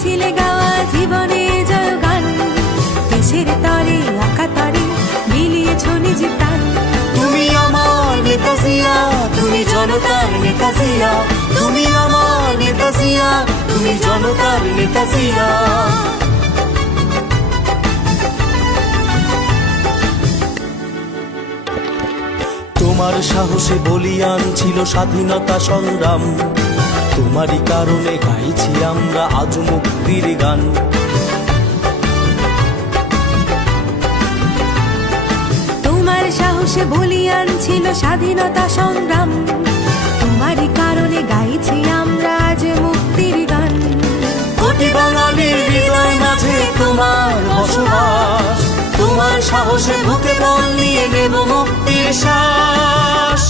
গেছিলে গাওয়া জীবনের জয়গান। দেশের তরে আঁকা তরে মিলিয়েছ নিজ প্রাণ। তুমি আমার নেতা জিয়া, তুমি জনতার নেতা জিয়া, তুমি আমার নেতা জিয়া, তুমি জনতার নেতা জিয়া। তোমার সাহসে বলিয়ান ছিল স্বাধীনতা সংগ্রাম, তোমারই কারণে গাইছি আমরা আজ মুক্তির গান। তোমার সাহসে বলিয়ান ছিল স্বাধীনতা সংগ্রাম, তোমারই কারণে গাইছি আমরা আজ মুক্তির গান। কোটি বাঙালির হৃদয় মাঝে তোমার বসবাস, তোমার সাহসে বুকে বল নিয়ে নেব মুক্তির শ্বাস।